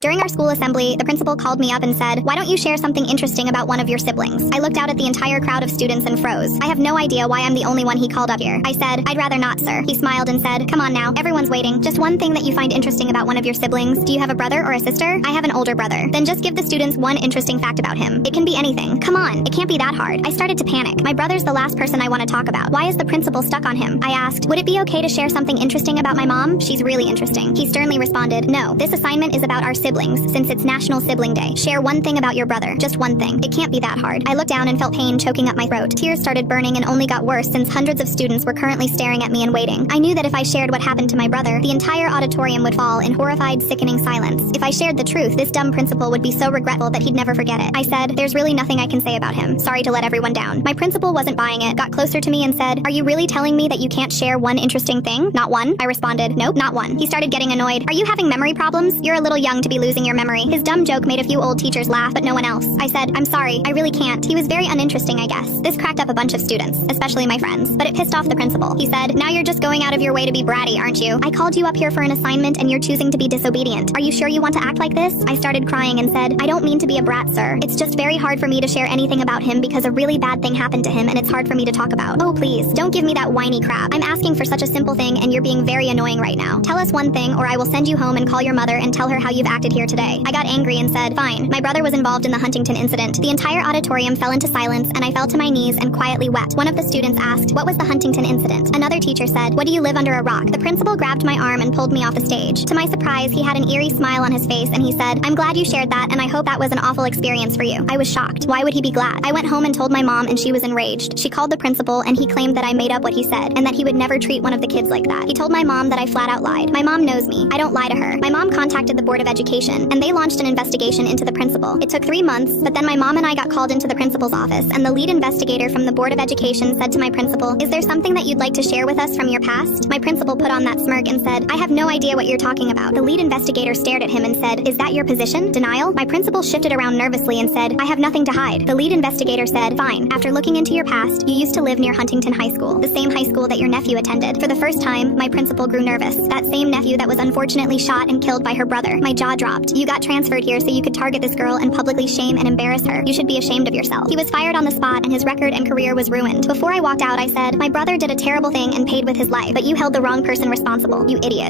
During our school assembly, the principal called me up and said, "Why don't you share something interesting about one of your siblings?" I looked out at the entire crowd of students and froze. I have no idea why I'm the only one he called up here. I said, "I'd rather not, sir." He smiled and said, "Come on now, everyone's waiting. Just one thing that you find interesting about one of your siblings. Do you have a brother or a sister?" "I have an older brother." "Then just give the students one interesting fact about him. It can be anything. Come on, it can't be that hard." I started to panic. My brother's the last person I want to talk about. Why is the principal stuck on him? I asked, "Would it be okay to share something interesting about my mom? She's really interesting." He sternly responded, "No, this assignment is about our siblings, since it's National Sibling Day. Share one thing about your brother. Just one thing. It can't be that hard." I looked down and felt pain choking up my throat. Tears started burning and only got worse since hundreds of students were currently staring at me and waiting. I knew that if I shared what happened to my brother, the entire auditorium would fall in horrified, sickening silence. If I shared the truth, this dumb principal would be so regretful that he'd never forget it. I said, "There's really nothing I can say about him. Sorry to let everyone down." My principal wasn't buying it, got closer to me and said, "Are you really telling me that you can't share one interesting thing? Not one?" I responded, "Nope, not one." He started getting annoyed. "Are you having memory problems? You're a little young to be losing your memory." His dumb joke made a few old teachers laugh, but no one else. I said, "I'm sorry, I really can't." He was very uninteresting, I guess. This cracked up a bunch of students, especially my friends, but it pissed off the principal. He said, "Now you're just going out of your way to be bratty, aren't you? I called you up here for an assignment and you're choosing to be disobedient. Are you sure you want to act like this?" I started crying and said, "I don't mean to be a brat, sir. It's just very hard for me to share anything about him because a really bad thing happened to him and it's hard for me to talk about." "Oh, please, don't give me that whiny crap. I'm asking for such a simple thing and you're being very annoying right now. Tell us one thing or I will send you home and call your mother and tell her how you've acted here today." I got angry and said, "Fine." My brother was involved in the Huntington incident. The entire auditorium fell into silence and I fell to my knees and quietly wept. One of the students asked, "What was the Huntington incident?" Another teacher said, "What do you live under a rock?" The principal grabbed my arm and pulled me off the stage. To my surprise, he had an eerie smile on his face and he said, "I'm glad you shared that and I hope that was an awful experience for you." I was shocked. Why would he be glad? I went home and told my mom and she was enraged. She called the principal and he claimed that I made up what he said and that he would never treat one of the kids like that. He told my mom that I flat out lied. My mom knows me. I don't lie to her. My mom contacted the Board of Education and they launched an investigation into the principal. It took 3 months, but then my mom and I got called into the principal's office and the lead investigator from the Board of Education said to my principal, "Is there something that you'd like to share with us from your past?" My principal put on that smirk and said, "I have no idea what you're talking about." The lead investigator stared at him and said, "Is that your position? Denial?" My principal shifted around nervously and said, "I have nothing to hide." The lead investigator said, "Fine. After looking into your past, you used to live near Huntington High School, the same high school that your nephew attended." For the first time, my principal grew nervous. That same nephew that was unfortunately shot and killed by her brother. My jaw dropped. "You got transferred here so you could target this girl and publicly shame and embarrass her. You should be ashamed of yourself." He was fired on the spot and his record and career was ruined. Before I walked out, I said, "My brother did a terrible thing and paid with his life, but you held the wrong person responsible, you idiot."